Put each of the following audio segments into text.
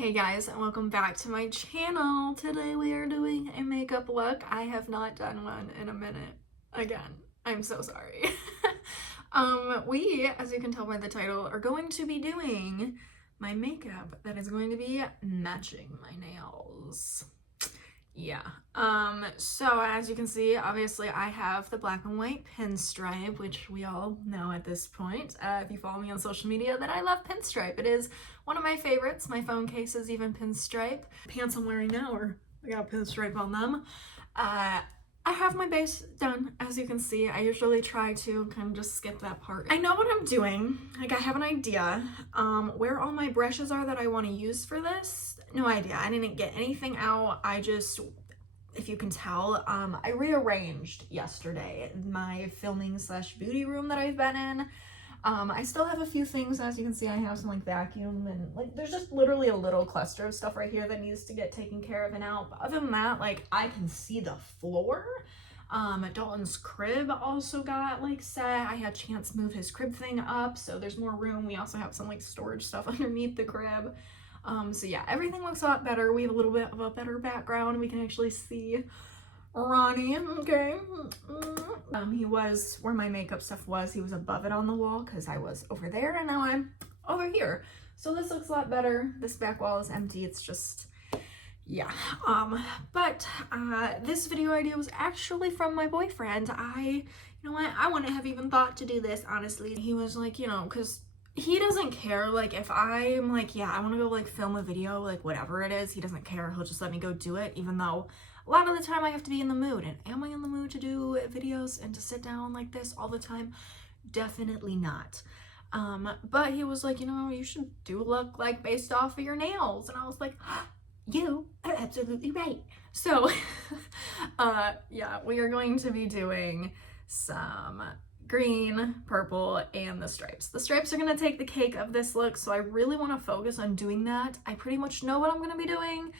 Hey guys, and welcome back to my channel. Today we are doing a makeup look. I have not done one in a minute. Again, I'm so sorry. We, as you can tell by the title, are going to be doing my makeup that is going to be matching my nails. Yeah. So as you can see, obviously I have the black and white pinstripe, which we all know at this point. If you follow me on social media, that I love pinstripe. It is one of my favorites. My phone case is even pinstripe. Pants I'm wearing now I got pinstripe on them. I have my base done, as you can see. I usually try to kind of just skip that part. I know what I'm doing. Like, I have an idea. Where all my brushes are that I want to use for this, no idea. I didn't get anything out. I just, if you can tell, I rearranged yesterday my filming / beauty room that I've been in. I still have a few things. As you can see, I have some like vacuum and like there's just literally a little cluster of stuff right here that needs to get taken care of and out. But other than that, like, I can see the floor. Dalton's crib also got like set. I had Chance move his crib thing up, so there's more room. We also have some like storage stuff underneath the crib. So yeah, everything looks a lot better. We have a little bit of a better background. We can actually see Ronnie, okay. He was where my makeup stuff was. He was above it on the wall because I was over there, and now I'm over here. So this looks a lot better. This back wall is empty. It's just, yeah. But this video idea was actually from my boyfriend. You know what? I wouldn't have even thought to do this, honestly. He was like, you know, because he doesn't care, like, if I'm like, yeah, I want to go like film a video, like whatever it is, he doesn't care. He'll just let me go do it, even though a lot of the time I have to be in the mood. And am I in the mood to do videos and to sit down like this all the time? Definitely not. But he was like, you know, you should do a look like based off of your nails. And I was like, you are absolutely right. So yeah, we are going to be doing some green, purple, and the stripes. The stripes are going to take the cake of this look, so I really want to focus on doing that. I pretty much know what I'm going to be doing.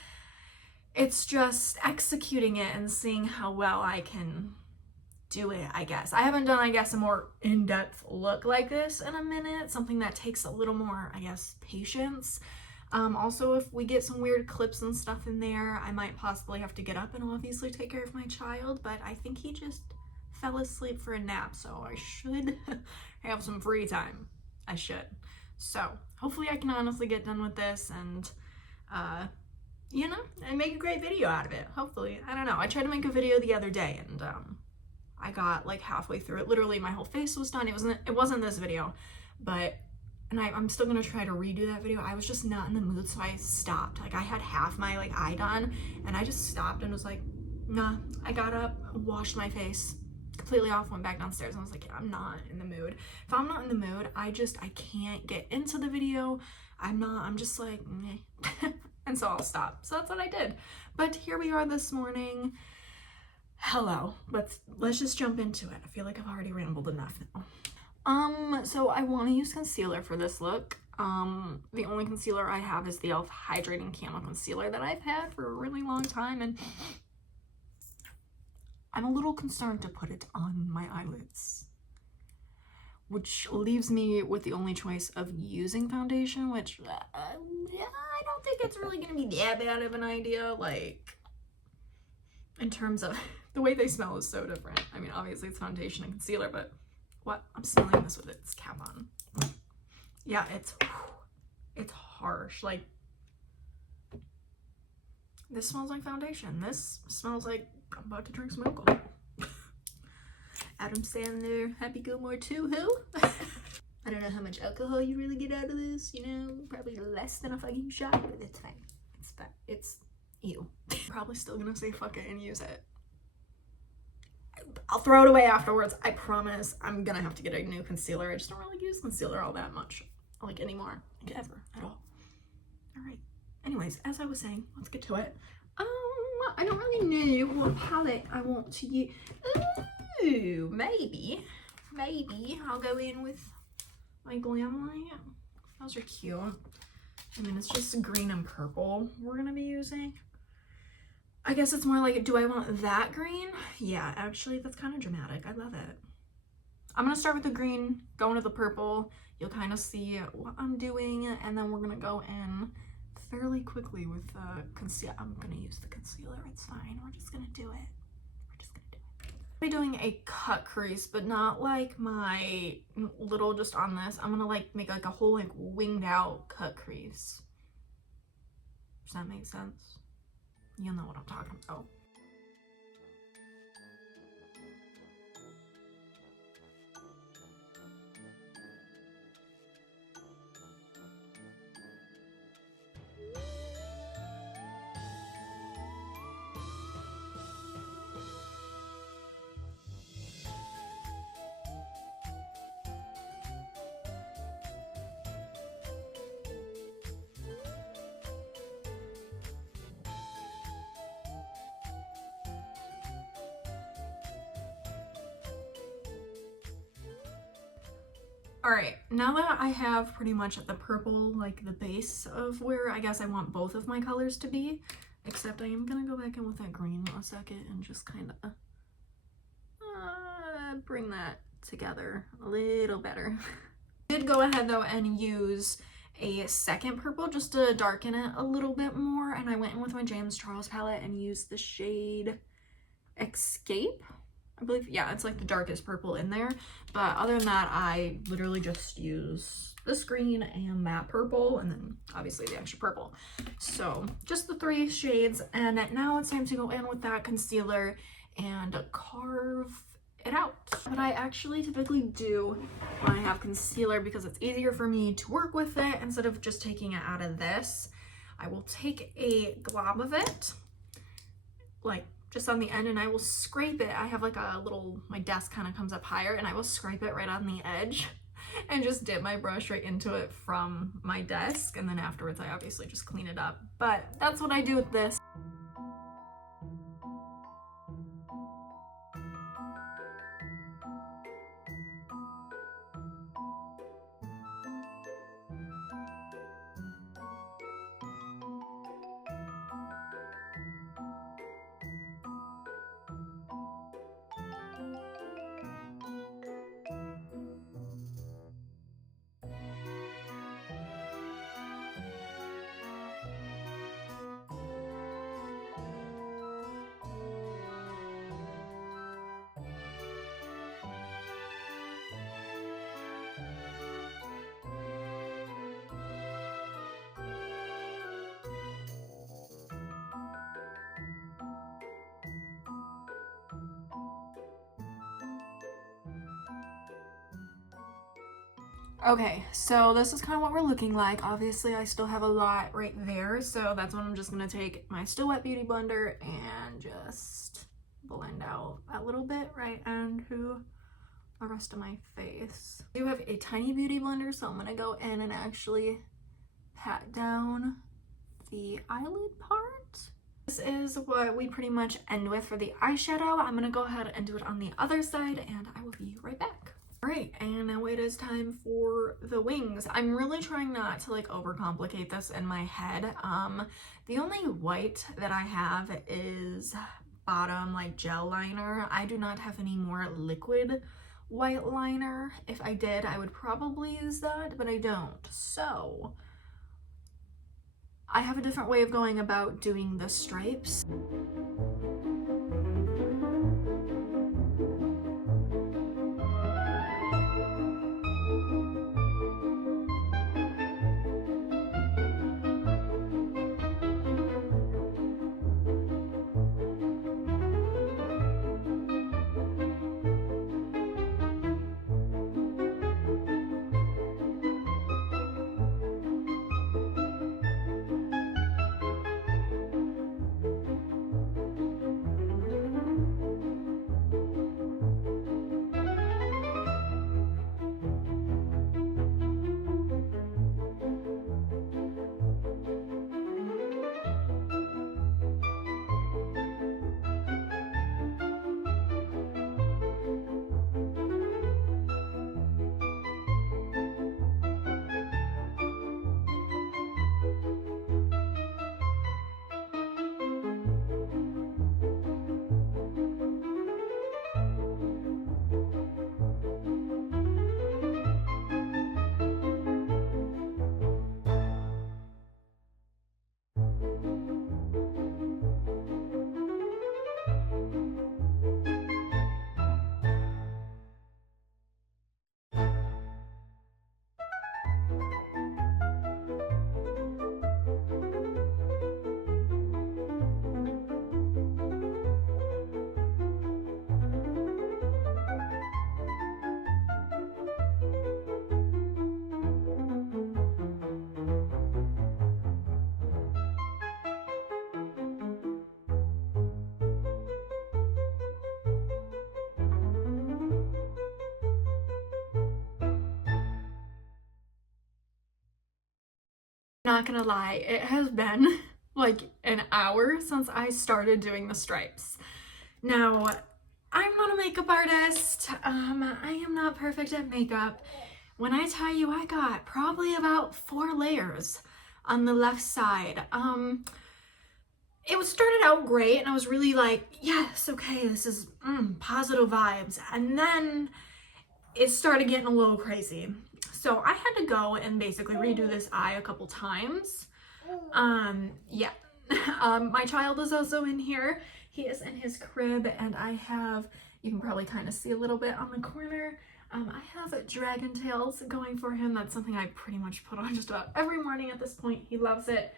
It's just executing it and seeing how well I can do it, I guess. I haven't done, I guess, a more in-depth look like this in a minute. Something that takes a little more, I guess, patience. Also, if we get some weird clips and stuff in there, I might possibly have to get up and obviously take care of my child, but I think he just fell asleep for a nap, so I should have some free time. I should. So hopefully I can honestly get done with this and you know, and make a great video out of it. Hopefully. I don't know. I tried to make a video the other day and I got like halfway through it. Literally my whole face was done. It wasn't this video, but I'm still gonna try to redo that video. I was just not in the mood, so I stopped. Like, I had half my like eye done and I just stopped and was like, nah. I got up, washed my face completely off, went back downstairs, and I was like, yeah, I'm not in the mood. If I'm not in the mood, I can't get into the video. I'm just like, meh. And so I'll stop. So that's what I did. But here we are this morning. Hello. Let's just jump into it. I feel like I've already rambled enough now. So I want to use concealer for this look. The only concealer I have is the e.l.f. Hydrating Camo Concealer that I've had for a really long time, and I'm a little concerned to put it on my eyelids, which leaves me with the only choice of using foundation, which yeah, I don't think it's really gonna be that bad of an idea. Like, in terms of the way they smell is so different. I mean, obviously it's foundation and concealer, but what? I'm smelling this with its cap on. Yeah, it's harsh. Like, this smells like foundation. This smells like I'm about to drink some alcohol. Adam Sandler, Happy Gilmore 2, who? I don't know how much alcohol you really get out of this, you know, probably less than a fucking shot, but it's fine. It's fine. It's ew. Probably still gonna say fuck it and use it. I'll throw it away afterwards. I promise. I'm gonna have to get a new concealer. I just don't really use concealer all that much, like, anymore, like, ever, at all. All right. Anyways, as I was saying, let's get to it. I don't really know what palette I want to use. Ooh, maybe I'll go in with my Glam Light. Those are cute. I mean, it's just green and purple we're gonna be using. I guess it's more like, do I want that green? Yeah, actually, that's kind of dramatic. I love it. I'm gonna start with the green, go into the purple. You'll kind of see what I'm doing, and then we're gonna go in fairly quickly with concealer. I'm gonna use the concealer, it's fine. We're just gonna do it. We're just gonna do it. I'll be doing a cut crease, but not like my little just on this. I'm gonna like make like a whole like winged out cut crease. Does that make sense? You'll know what I'm talking about. Alright, now that I have pretty much the purple, like the base of where I guess I want both of my colors to be, except I am going to go back in with that green a second and just kind of bring that together a little better. I did go ahead though and use a second purple just to darken it a little bit more, and I went in with my James Charles palette and used the shade Escape. I believe, yeah, it's like the darkest purple in there. But other than that, I literally just use this green and that purple, and then obviously the extra purple. So just the 3 shades, and now it's time to go in with that concealer and carve it out. What I actually typically do when I have concealer, because it's easier for me to work with it instead of just taking it out of this, I will take a glob of it, like just on the end, and I will scrape it. I have like a little, my desk kind of comes up higher, and I will scrape it right on the edge and just dip my brush right into it from my desk, and then afterwards I obviously just clean it up. But that's what I do with this. Okay, so this is kind of what we're looking like. Obviously, I still have a lot right there, so that's when I'm just going to take my Still Wet Beauty Blender and just blend out a little bit right into the rest of my face. I do have a tiny beauty blender, so I'm going to go in and actually pat down the eyelid part. This is what we pretty much end with for the eyeshadow. I'm going to go ahead and do it on the other side, and I will be right back. Alright, and now it is time for the wings. I'm really trying not to like overcomplicate this in my head. The only white that I have is bottom like gel liner. I do not have any more liquid white liner. If I did, I would probably use that, but I don't. So I have a different way of going about doing the stripes. not gonna lie, it has been like an hour since I started doing the stripes. Now, I'm not a makeup artist. I am not perfect at makeup. When I tell you I got probably about 4 layers on the left side. It was started out great and I was really like, yes, okay, this is positive vibes. And then it started getting a little crazy. So I had to go and basically redo this eye a couple times. Yeah. My child is also in here. He is in his crib and I have, you can probably kind of see a little bit on the corner. I have dragon tails going for him. That's something I pretty much put on just about every morning at this point. He loves it.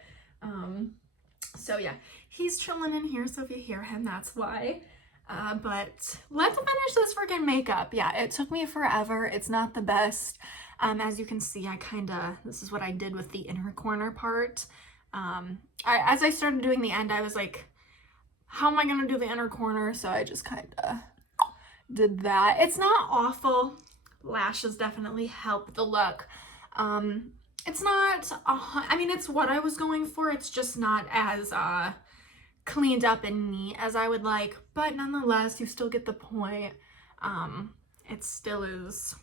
So yeah, he's chilling in here. So if you hear him, that's why. But let's finish this freaking makeup. Yeah, it took me forever. It's not the best. As you can see, this is what I did with the inner corner part. As I started doing the end, I was like, how am I going to do the inner corner? So I just kind of did that. It's not awful. Lashes definitely help the look. It's not, I mean, it's what I was going for. It's just not as cleaned up and neat as I would like, but nonetheless, you still get the point. It still is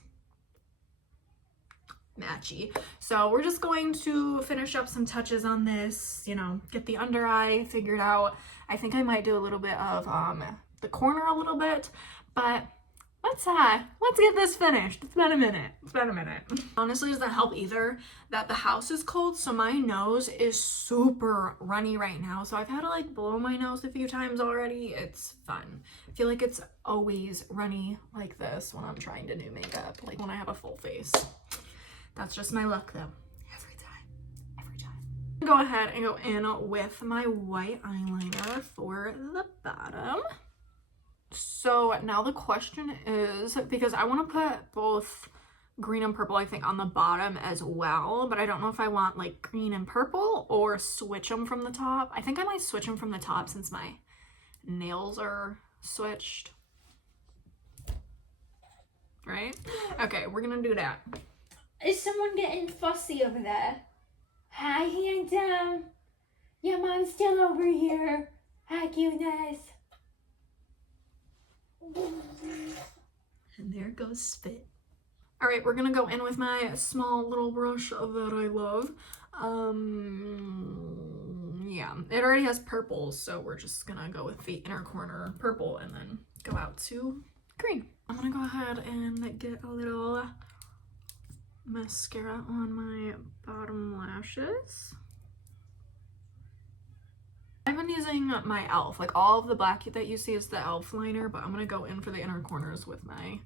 matchy. So we're just going to finish up some touches on this, you know, get the under eye figured out. I think I might do a little bit of the corner a little bit, but let's get this finished. It's been a minute. Honestly, it doesn't help either that the house is cold, so my nose is super runny right now. So I've had to like blow my nose a few times already. It's fun. I feel like it's always runny like this when I'm trying to do makeup, like when I have a full face. That's just my luck though. Every time. Go ahead and go in with my white eyeliner for the bottom. So now the question is, because I want to put both green and purple, I think, on the bottom as well, but I don't know if I want like green and purple or switch them from the top. I think I might switch them from the top since my nails are switched. Right? Okay, we're gonna do that. Is someone getting fussy over there? Hi, handsome. Your mom's still over here. Hi, cuteness. And there goes spit. All right, we're gonna go in with my small little brush that I love. Yeah, it already has purple, so we're just gonna go with the inner corner purple and then go out to green. I'm gonna go ahead and get a little mascara on my bottom lashes. I've been using my e.l.f. Like all of the black that you see is the e.l.f. liner, but I'm gonna go in for the inner corners with my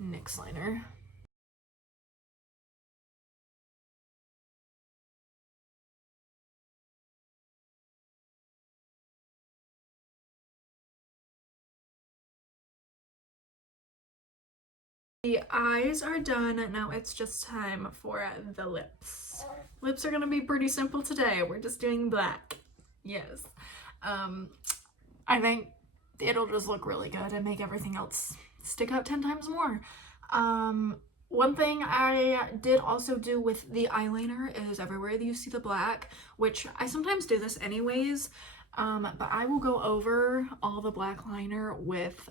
NYX liner. The eyes are done. Now it's just time for the lips. Lips are gonna be pretty simple today. We're just doing black. Yes. I think it'll just look really good and make everything else stick out 10 times more. One thing I did also do with the eyeliner is everywhere that you see the black, which I sometimes do this anyways, but I will go over all the black liner with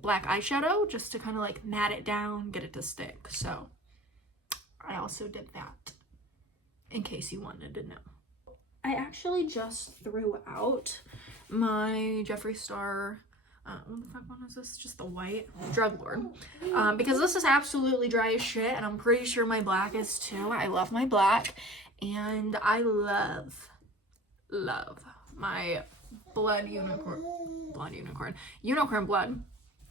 black eyeshadow just to kind of like matte it down, get it to stick. So I also did that in case you wanted to know. I actually just threw out my Jeffree Star, what the fuck one is this? Just the white Drug Lord. Because this is absolutely dry as shit and I'm pretty sure my black is too. I love my black and I love my unicorn blood.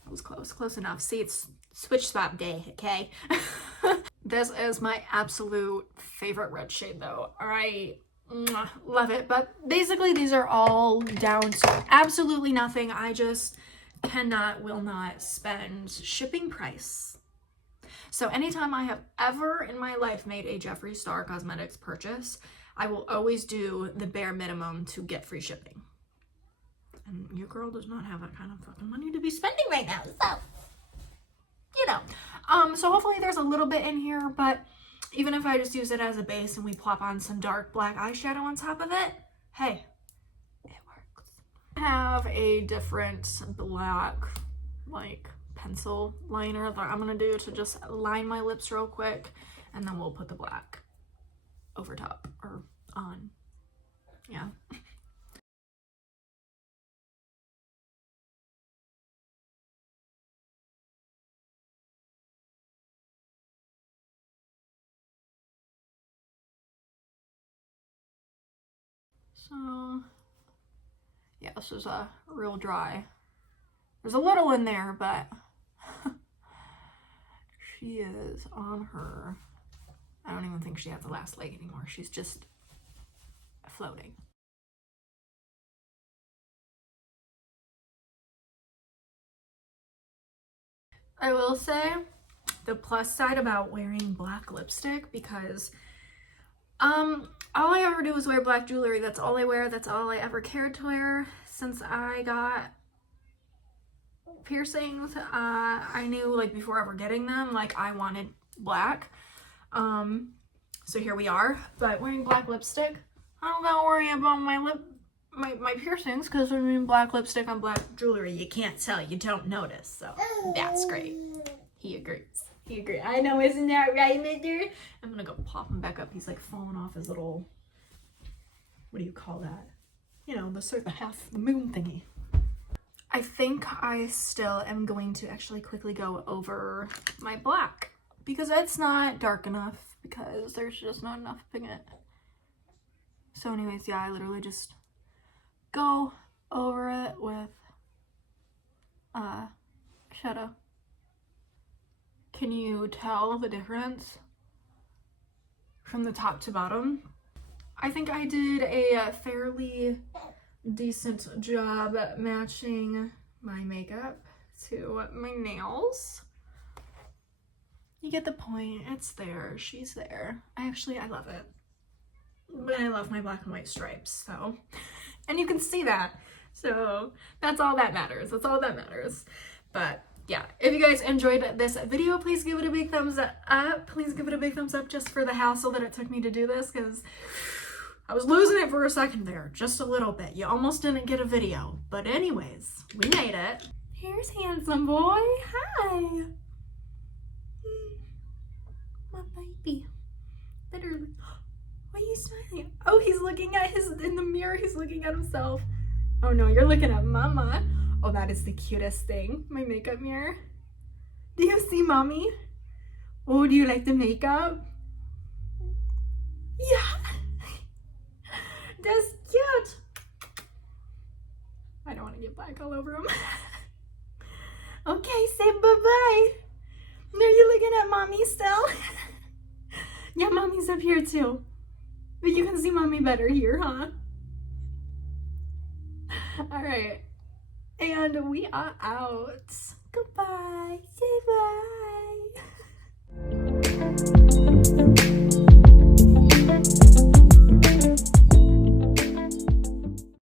That was close enough. See, it's switch swap day, okay? This is my absolute favorite red shade though. I love it, but basically these are all down to absolutely nothing. I just will not spend shipping price. So anytime I have ever in my life made a Jeffree Star Cosmetics purchase, I will always do the bare minimum to get free shipping. And your girl does not have that kind of fucking money to be spending right now, so, you know. So hopefully there's a little bit in here, but even if I just use it as a base and we plop on some dark black eyeshadow on top of it, hey, it works. I have a different black, like, pencil liner that I'm gonna do to just line my lips real quick, and then we'll put the black over top, or on, yeah. So, yeah, this is a real dry. There's a little in there, but she is on her. I don't even think she has a last leg anymore. She's just floating. I will say the plus side about wearing black lipstick, because all I ever do is wear black jewelry. That's all I wear. That's all I ever cared to wear since I got piercings. I knew, like, before ever getting them, like, I wanted black. So here we are. But wearing black lipstick, I don't gotta worry about my piercings, because I mean, black lipstick on black jewelry, you can't tell, you don't notice. So that's great. He agrees. He agrees. I know, isn't that right, Mister? I'm gonna go pop him back up. He's like falling off his little, what do you call that? You know, the sort of half the moon thingy. I think I still am going to actually quickly go over my black, because it's not dark enough, because there's just not enough pigment. So anyways, yeah, I literally just go over it with shadow. Can you tell the difference from the top to bottom? I think I did a fairly decent job matching my makeup to my nails. You get the point. It's there. She's there. I love it. But I love my black and white stripes, so. And you can see that. So that's all that matters. That's all that matters. But yeah, if you guys enjoyed this video, please give it a big thumbs up. Please give it a big thumbs up just for the hassle that it took me to do this, because I was losing it for a second there, just a little bit. You almost didn't get a video. But anyways, we made it. Here's handsome boy. Hi. My baby. Literally. Why are you smiling? Oh, he's looking at in the mirror, he's looking at himself. Oh no, you're looking at mama. Oh, that is the cutest thing. My makeup mirror. Do you see mommy? Oh, do you like the makeup? Yeah. That's cute. I don't want to get black all over him. Okay, say bye-bye. Are you looking at mommy still? Yeah, mommy's up here too. But you can see mommy better here, huh? All right. And we are out. Goodbye. Say bye.